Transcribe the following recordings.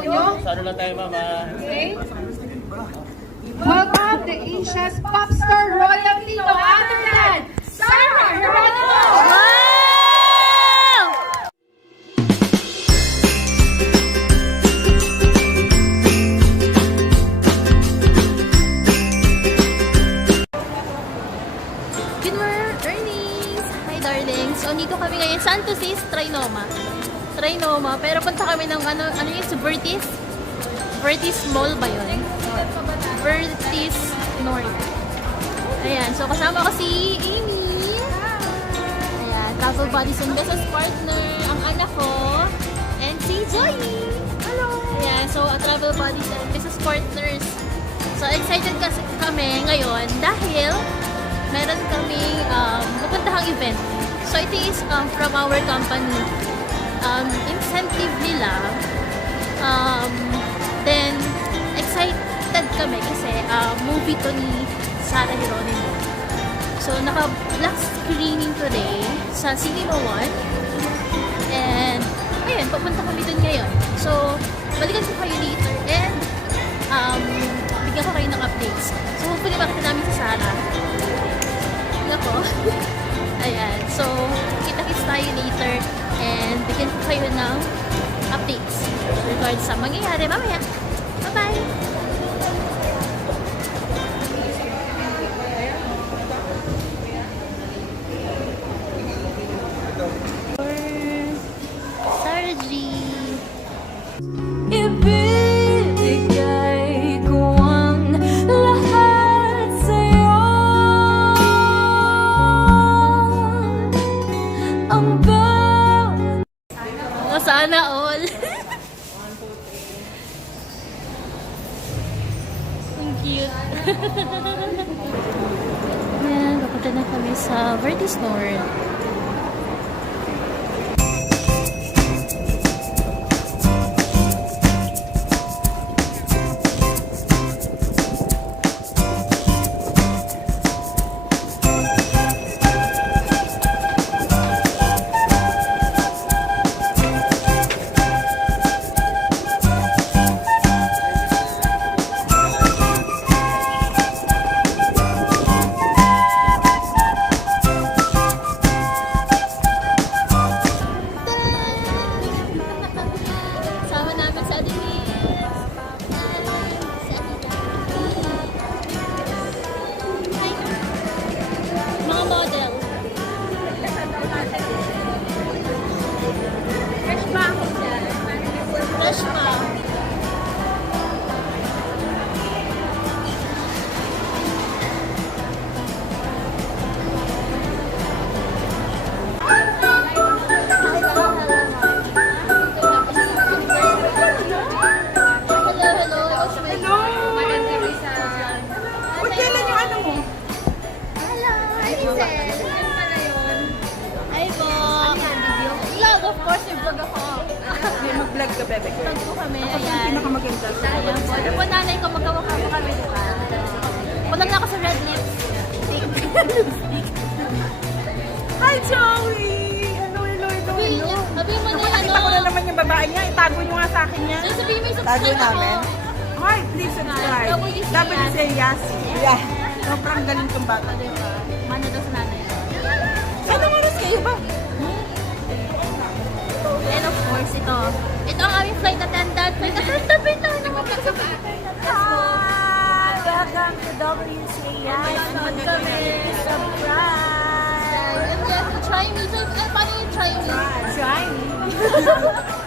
nyo? Sana lang tayo, mama. Okay. Welcome the Asia's pop star royalty to Amsterdam, Sarah Geronimo! Good morning! Hi darlings! So, dito kami ngayon. Saan to sis? Trinoma. Pero punta kami ng ano yung sa Vertis? Vertis Mall ba yun? Vertis North. Ayan. So, kasama ko si Amy. Ayan. Travel Buddies and Business Partner. Ang anak ko. And si Joy. Hello! Ayan. So, Travel Buddies and Business Partners. So, excited kasi kami ngayon dahil meron kaming pupuntahang event. So, it is from our company. Incentive nila. Then, excited kami kasi movie to ni Sarah Geronimo. So, naka-black screening today sa Cinema 1. And, ayun, papunta kami dun ngayon. So, balikan ko kayo later and bigyan ko kayo ng updates. So, hopefully makita namin si Sarah. Ako. Ayan. So, kita-kits tayo later and bigyan ko kayo ng updates regarding sa mangyayari mamaya. Bye-bye! Sarah G! Sana all. Ang cute. Ayan, papunta na kami sa Vertis North. Mag-vlog ka, bebe ko. Vlog po kami. Ako yung pinakamaganda. Ayan po. Yung po nanay ko, magkamukha po kami, diba? Punta na ako sa red lipstick. Hi, Joey! Hello. Sabihin mo na yan, Pakita ko na naman yung babae niya. Itago niyo nga sa akin yan. Sabihin mo yung subscribe ako. Hi, please subscribe. WC Yasi. Yeah. Sobrang galing kong bata. Diba? Mana daw sa nanay. Anong oras kayo ba? And of course, ito. Ito ang aming flight attendant. Flight attendant, wait lang. Hi! Welcome to WCAS. Nanood kami. Surprise! Try me. Paano yung try me? Try me.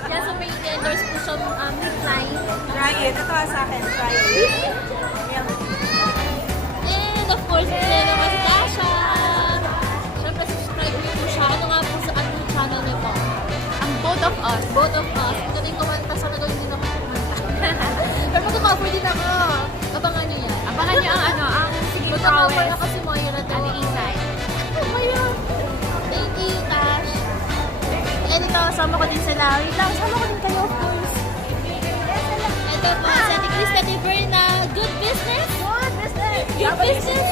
Yan, so may endorse po siya recline. Try it. Ito sa akin. Try it. And of course, ito naman si Dasha. Siyempre, subscribe niyo po siya. Ano nga po sa anong channel niyo po? Ang Both of Us. Ito din kumanta sa nagawin din ako kumanta. Pero magkaka-cover din ako. Abangan niyo yan. Abangan niyo ang ang sige Magkaka-cover ako si Moira to. Ano inside? Moira. Thank you, Tash. And ito, kasama ko din sila. Wait lang, kasama ko din kayo, of course. Ito po, si Ate Krista de Verna. Good business? Good business?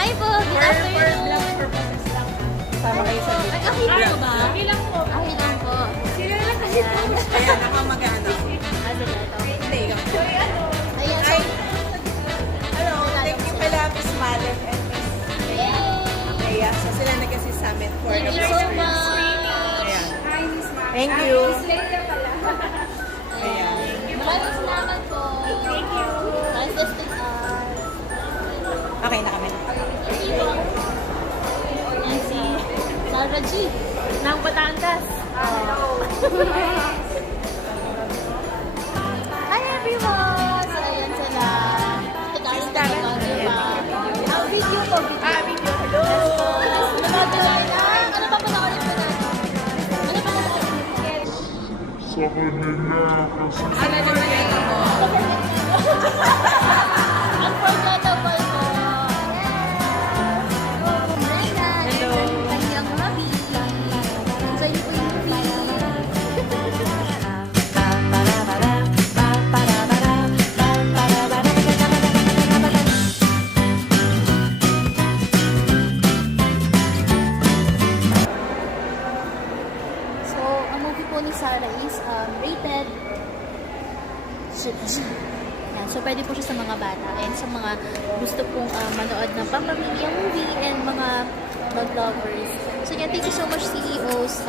Hi po, good afternoon. Sama kayo sa Nag-ahito ba? Bilang Thank you so much. Thank you. Maraming salamat po. Thank you. Nice visiting us. Okay na kami. Yan si Sarah G. Ng Batangas. Hi everyone! So ayan sila. Tagalog na ito, diba? Ang video ko. Video. Hello! Nabagay na. Ano pa panakalit mo na? Ano pa panakalit mo? Sa kanila kasi Unforgettable po. Hello. Kanyang hobby. Enjoy niyo po yung movie. So, ang movie po ni Sarah is rated G. Yan. So, pwede po siya sa mga bata and sa mga gusto pong manood ng pampamilya movie and mga dog lovers. So, yan, thank you so much CEOs,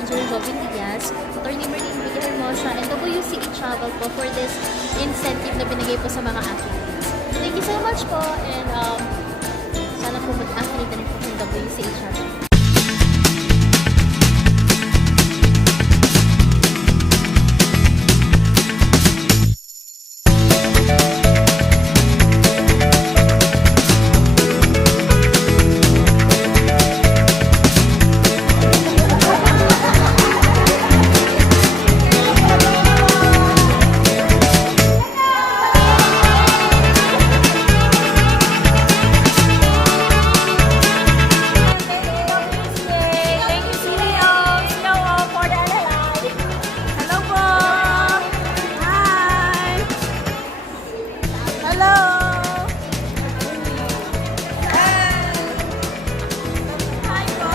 Engineer Jovin Diaz, Attorney Merlin Villahermosa, and WCA Travel po for this incentive na binigay po sa mga athletes. Thank you so much po and sana po mag-athlete na rin po ng WCA Travel. Thank you, CEOs. Hello for the live. Hello po. Hi. Hello. Hi po.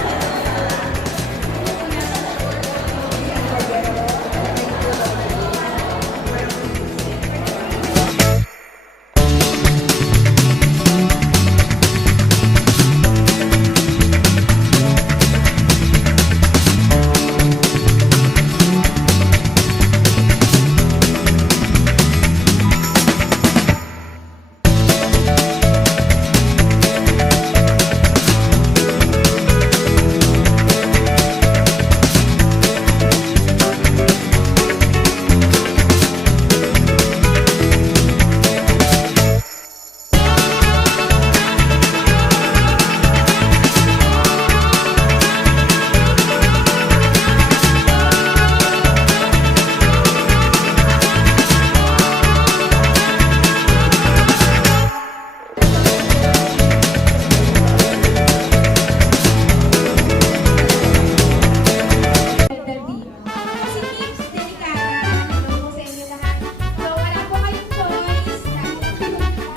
Kasi kids, delikada. Ano po sa inyo lahat. So, wala po kayong choice.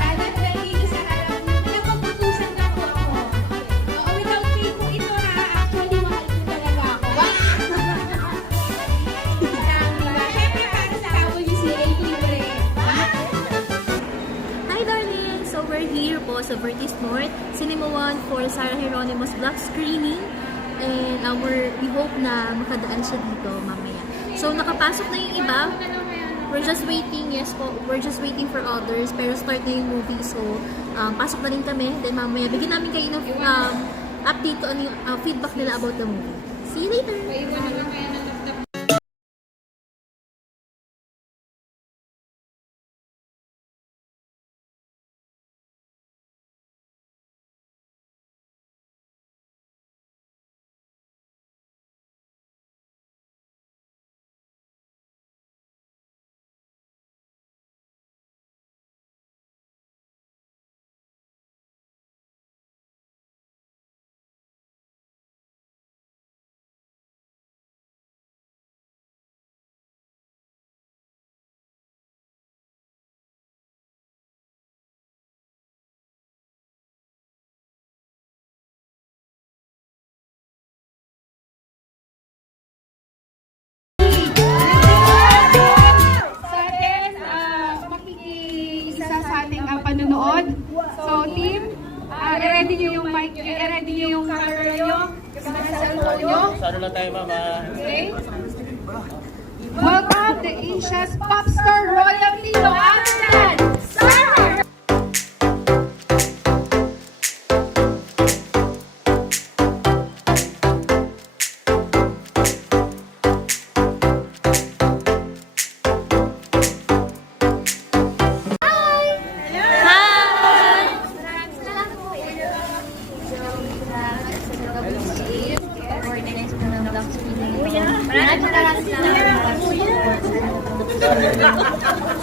Dahil dito sa harap niyo, napagputusan na po ako. Oo, without pay po ito ha. Actually, mahal po talaga ako. Diba? Siyempre, para sa WCA libre. Hi darling! So we're here po sa Vertis North, Cinema 1 for Sarah Hieronymus Black Screening. And we hope na makadaan siya dito mamaya. So nakapasok na yung iba. We're just waiting, yes po. We're just waiting for others. Pero start na yung movie. So pasok na rin kami. Then mamaya bigyan namin kayo ng update on yung feedback nila about the movie. See you later! panunood. So, team, i-ready nyo yung mic, i-ready nyo yung camera nyo. show nyo. Sana lang tayo, mama. Okay? Welcome to Asia's Popstar Royalty to Amsterdam! Sir!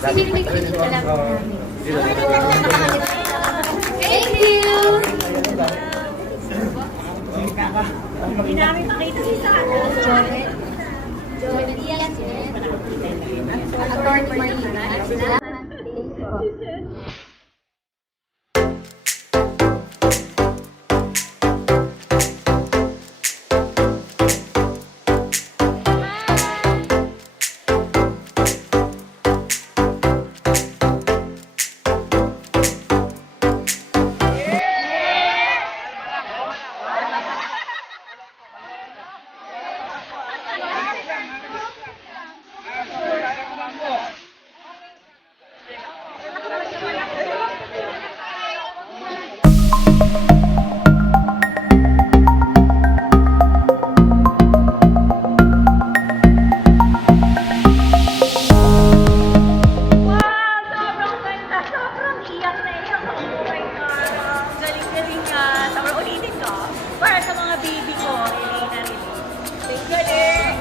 Thank you! Attorney Marina. Galing-galing ka. Sobrang ulitin ko. Para sa mga baby ko, Elena rin. Galing!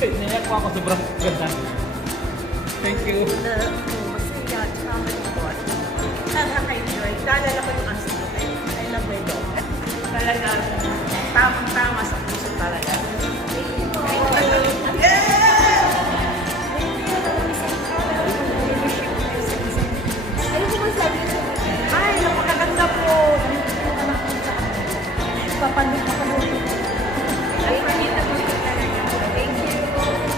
Naiyak po ako, sobrang ganda. Thank you. Masaya, tsaka malungkot. Nakaka-enjoy. Naalala ko yung asin ko. I love my dog. Talagang tamang-tama sa puso talaga. Ay, napakaganda po. Papanood. Ay, manita po ito talaga. Thank you.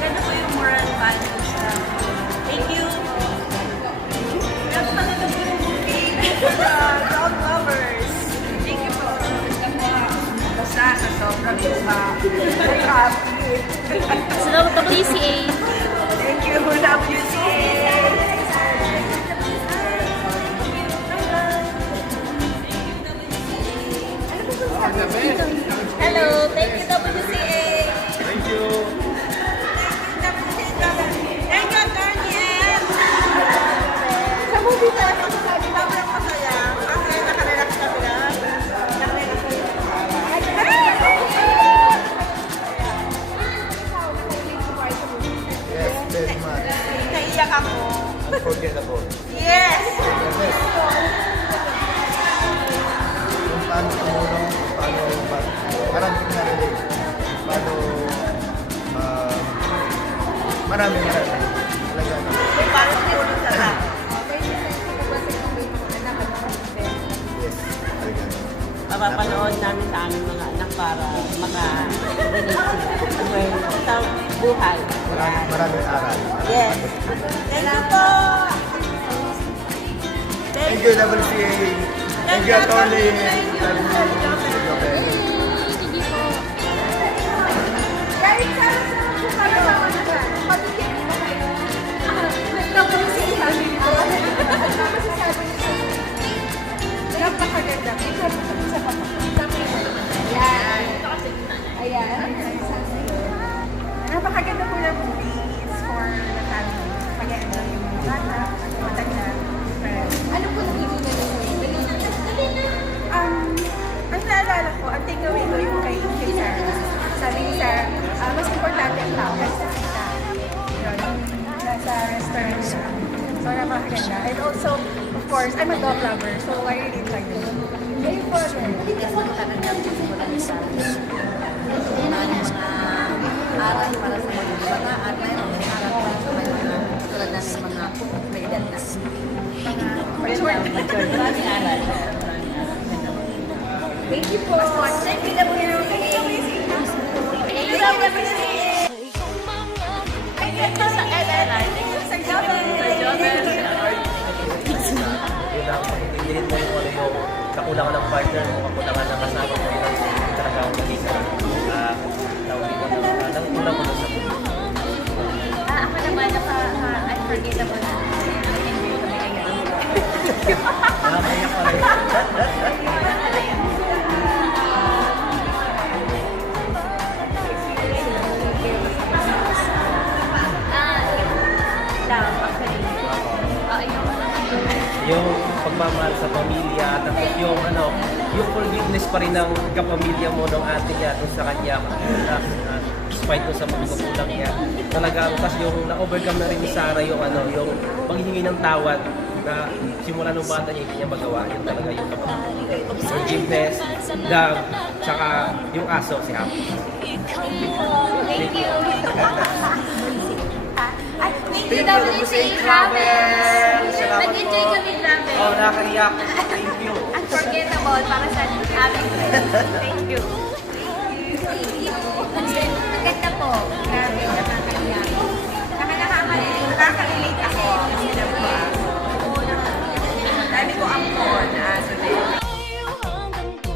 Ganda po yung moral values na. Thank you. Ganda talaga po yung bouquet. Dog lovers. Thank you po. Basta sa sobrang iba. Happy. Salamat po, PCA. Thank you, WCA. Hello, thank you WCA. Thank you. Thank you, Daniel. Sa movie tayo masasabi, sobrang masaya. Kasi nakarelax kami na. Yes, very much. Naiyak ako. Unforgettable. Yes! The best. Kung paano tumulong, kung paano marami narinig. Paano marami. Talaga. Kung paano tumulong sa lahat. Yes, talaga. Mapapanood namin sa aming mga anak para maka-relate sa buhay. Maraming aral. Yes. Thank you po! Thank you, WCA. Thank you, Atty. Kahit sana sa kasama na siya, pag-ikip mo kayo. Nagkakaroon sabi nito. Masasabi niyo sa napakaganda. Isa pa. Ayan. Ayan. Napakaganda po ng movie. It's for the family. Pag-enjoy yung mga bata, matanda, friends. Ano po nagiging Ang naalala ko, ang takeaway ko yung kay Sarah. Sabi ni Sarah, mas importante ang tao kaysa sa kita. Yun, nasa restaurant siya. So, napakaganda. And also, of course, I'm a dog lover, so I really enjoyed it. Ayun po, Aral para sa mga bata at mayroon din aral para sa mga tulad na ng mga may edad na. Maraming aral. thank you po. Thank you, WCA. Thank you, WCA. Thank you sa LLI. Thank you sa Jobber. Hindi na ako makikilit mo yung kakulangan ng partner mo, kakulangan ng kasama mo, yun ang talaga ang naging nang una ko na sa mundo. Ako naman, unforgettable na. Enjoy ko na ngayon. Nakakaiyak pa rin. Love, actually. Yung pagmamahal sa pamilya, tapos yung yung forgiveness pa rin ng kapamilya mo ng ate niya doon sa kanya, despite doon sa mga pagkukulang niya. Talagang, tapos yung na-overcome na rin ni Sarah yung yung paghihingi ng tawad na simula nung bata niya hindi niya magawa. Yun talaga yung forgiveness, love, tsaka yung aso, si Happy. Thank you. Thank you, WC Travels. Nag-enjoy kami travel. Oh, nakakaiyak. Thank you. Unforgettable para sa aming friends. Thank you. Maganda po. Grabe, nakakaiyak. Nakaka-relate ako. Kasi naman, dami ko ang phone. So,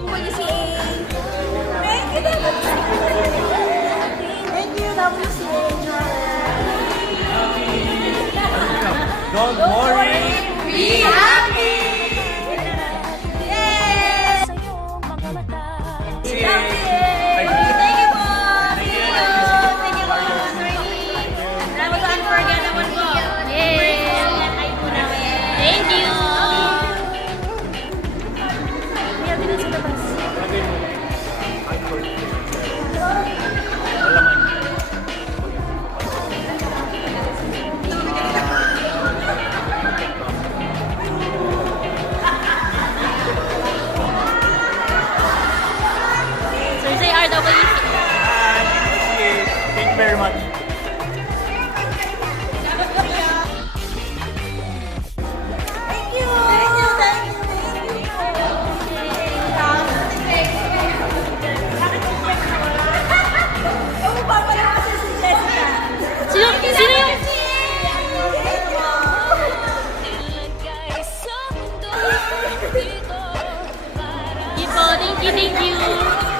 Policy A. Thank you, WC Don't worry. Be happy! Yes! See Thank you po! Thank you po! Alam mo, unforgettable po. Yes! Thank you! Thursday RWC. Thank you very much. Thank you! Thank you! Sino yung... Thank you.